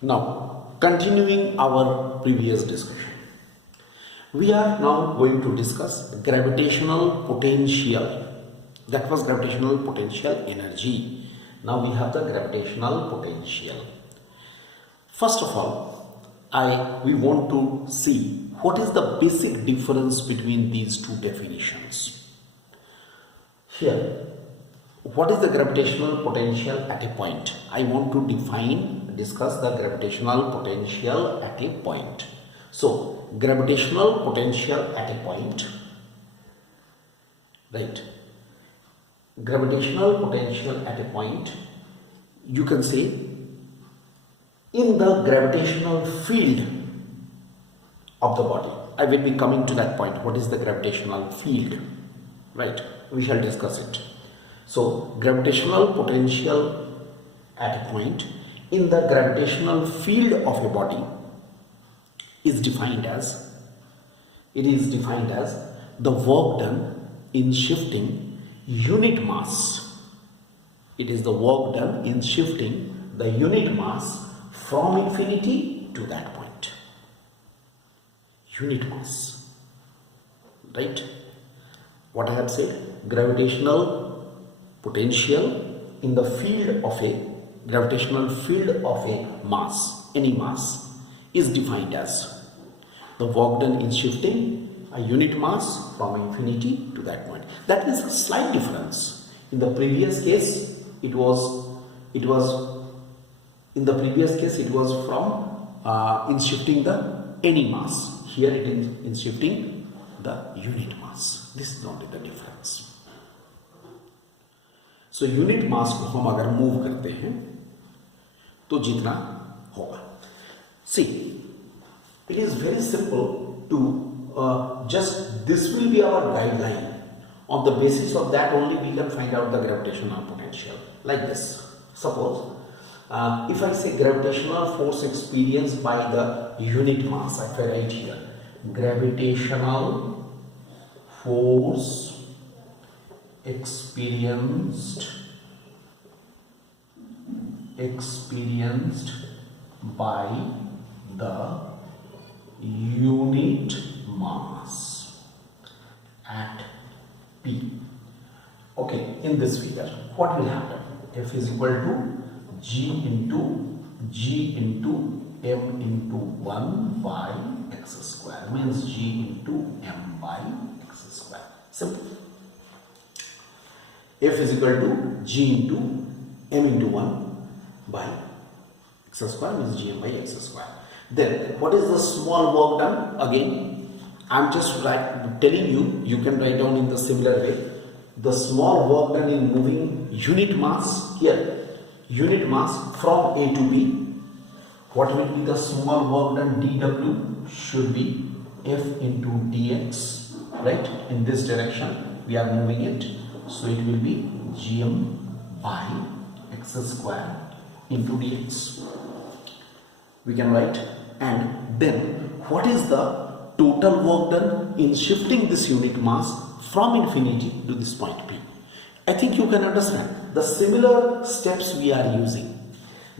Now, continuing our previous discussion, we are now going to discuss gravitational potential. That was gravitational potential energy. Now we have the gravitational potential. First of all, we want to see what is the basic difference between these two definitions. Here, what is the gravitational potential at a point? I want to discuss the gravitational potential at a point. So, gravitational potential at a point, right? Gravitational potential at a point, you can say in the gravitational field of the body. I will be coming to that point. What is the gravitational field? Right? We shall discuss it. So, gravitational potential at a point in the gravitational field of a body is defined as the work done in shifting unit mass. It is the work done in shifting the unit mass from infinity to that point. Unit mass. Right? What I have said, gravitational potential in the field of a gravitational field of a mass, any mass, is defined as the work done in shifting a unit mass from infinity to that point. That is a slight difference. In the previous case, it was from in shifting the any mass. Here it is in shifting the unit mass. This is only the difference. So unit mass को हम अगर move करते हैं तो जितना होगा. See, it is very simple to just this will be our guideline. On the basis of that only we can find out the gravitational potential. Like this. Suppose if I say gravitational force experienced by the unit mass, if I write here gravitational force experienced by the unit mass at P. Okay, in this figure, what will happen? F is equal to G into M into 1 by x square, means G into M by x square. Simple. F is equal to G into M into 1 by x square, means G M by x square. Then what is the small work done? Again, I am just telling you, you can write down in the similar way. The small work done in moving unit mass, here, unit mass from A to B. What will be the small work done? dW should be F into dx, right? In this direction, we are moving it. So it will be Gm by x square into dx. We can write. And then what is the total work done in shifting this unit mass from infinity to this point P? I think you can understand the similar steps we are using.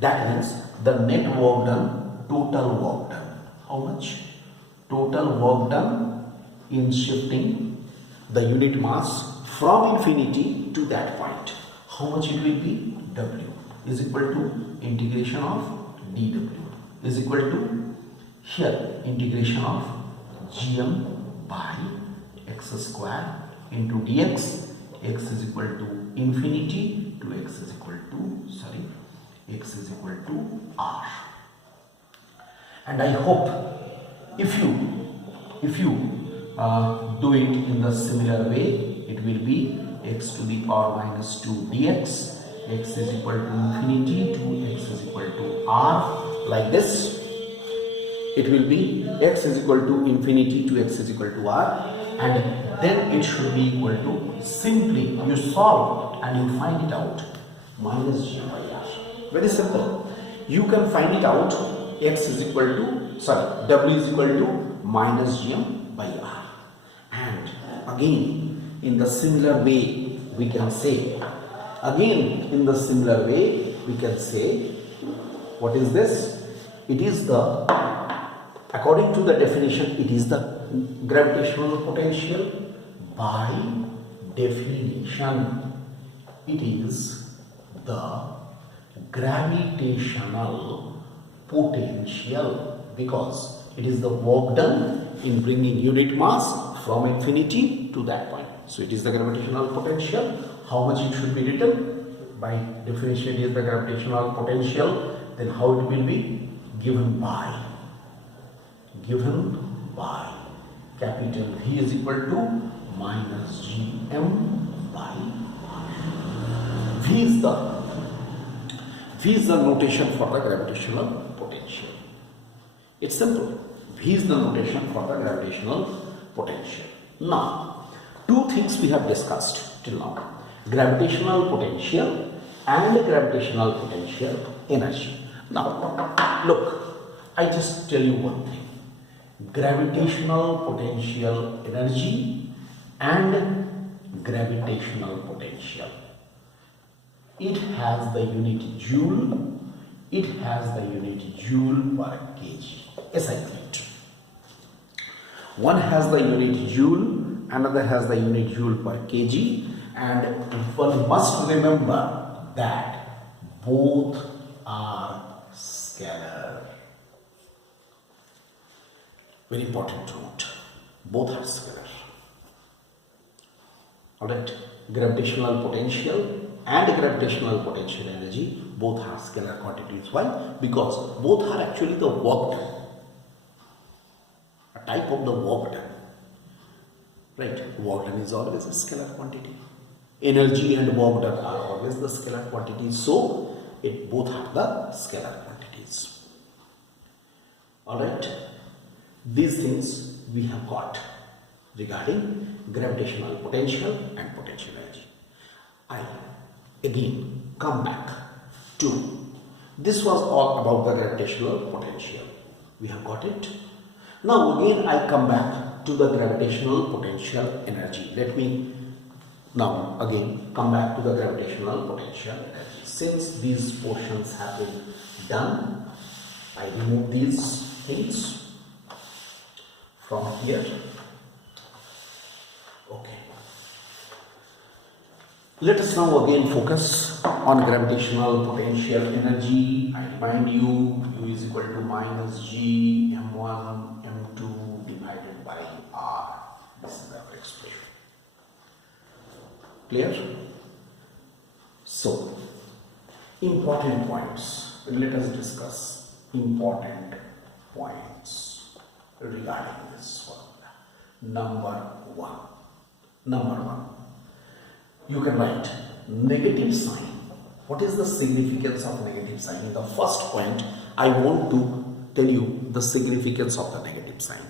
That means the net work done, total work done. How much? Total work done in shifting the unit mass from infinity to that point. How much it will be? W is equal to integration of dW is equal to here integration of Gm by x square into dx. X is equal to infinity to x is equal to r. And I hope if you do it in the similar way, it will be x to the power minus 2 dx. X is equal to infinity to x is equal to r. Like this, it will be x is equal to infinity to x is equal to r, and then it should be equal to, simply you solve and you find it out, minus g by r. Very simple. You can find it out. X is equal to, W is equal to minus gm by r. And again, in the similar way, we can say, what is this? It is the, according to the definition, it is the gravitational potential. By definition, it is the gravitational potential because it is the work done in bringing unit mass from infinity to that point. So it is the gravitational potential. How much it should be written? By definition, it is the gravitational potential. Then how it will be? Given by capital V is equal to minus Gm by R. V is the notation for the gravitational potential. It's simple. V is the notation for the gravitational potential. Now, two things we have discussed till now: gravitational potential and gravitational potential energy. Now, look, I just tell you one thing. Gravitational potential energy and gravitational potential. It has the unit joule. It has the unit joule per kg. SI unit. One has the unit joule, another has the unit joule per kg, and one must remember that both are scalar. Very important to note. Both are scalar. Alright, gravitational potential and gravitational potential energy both are scalar quantities. Why? Because both are actually the work done. A type of the work done. Right? Work done is always a scalar quantity. Energy and work done are always the scalar quantities. So it both are the scalar quantities. Alright? These things we have got regarding gravitational potential and potential energy. I again come back to, this was all about the gravitational potential. We have got it. Now again I come back to the gravitational potential energy. Let me now again come back to the gravitational potential energy. Since these portions have been done, I remove these things from here. Okay. Let us now again focus on gravitational potential energy. I remind you, U is equal to minus G M1 M2 divided by R. This is our expression. Clear? So, important points. Let us discuss important points regarding this formula. Number one. You can write negative sign. What is the significance of negative sign? In the first point, I want to tell you the significance of the negative sign.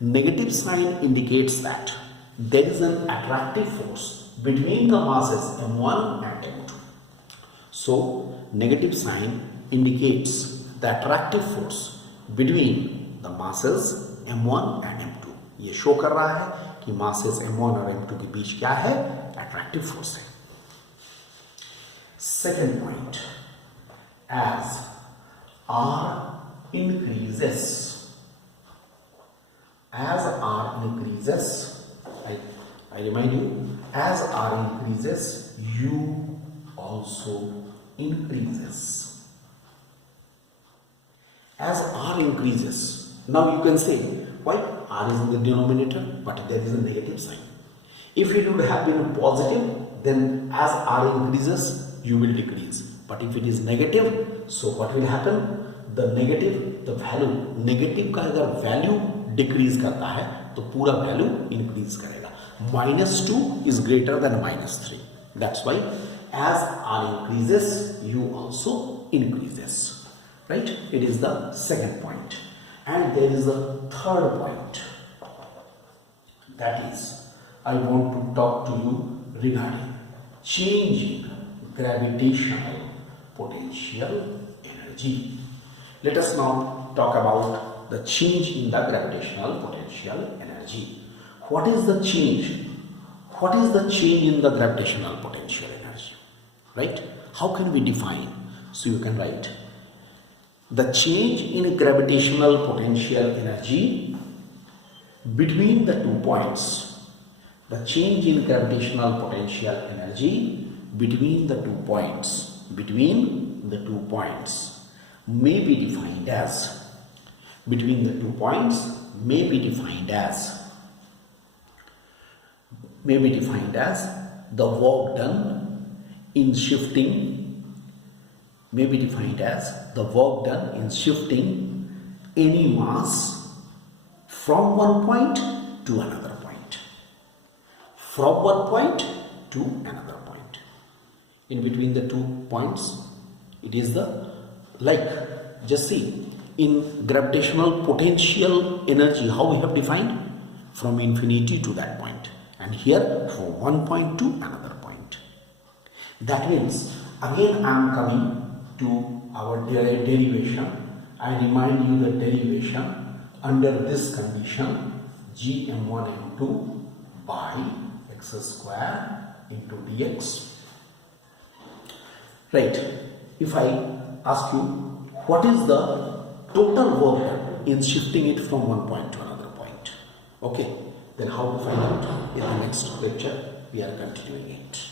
Negative sign indicates that there is an attractive force between the masses M1 and M2. So, negative sign indicates the attractive force between the masses M1 and M2. ये show कर रहा है कि masses M1 और M2 के बीच क्या है? Attractive force है. Second point, as R increases, I remind you, as R increases, U also increases. As R increases, now you can say, why? R is in the denominator, but there is a negative sign. If it would have been positive, then as R increases, U will decrease. But if it is negative, so what will happen? The value, negative का अगर value decrease करता है, तो पूरा value increase करेगा. -2 is greater than -3. That's why as R increases, U also increases. Right? It is the second point. And there is a third point. That is, I want to talk to you regarding changing gravitational potential energy. Let us now talk about the change in the gravitational potential energy. What is the change? What is the change in the gravitational potential energy? Right? How can we define? So you can write the change in gravitational potential energy between the 2 points. The change in gravitational potential energy between the 2 points. Between the 2 points may be defined as. Between the 2 points may be defined as. May be defined as the work done in shifting. May be defined as the work done in shifting any mass from one point to another point. From one point to another point. In between the 2 points, it is the, like, just see, in gravitational potential energy, how we have defined? From infinity to that point. And here, from one point to another point. That means, again I am coming to our derivation. I remind you the derivation under this condition, gm1 m2 by x square into dx. Right. If I ask you, what is the total work done in shifting it from one point to another point? Okay. Then how to find out? In the next lecture, we are continuing it.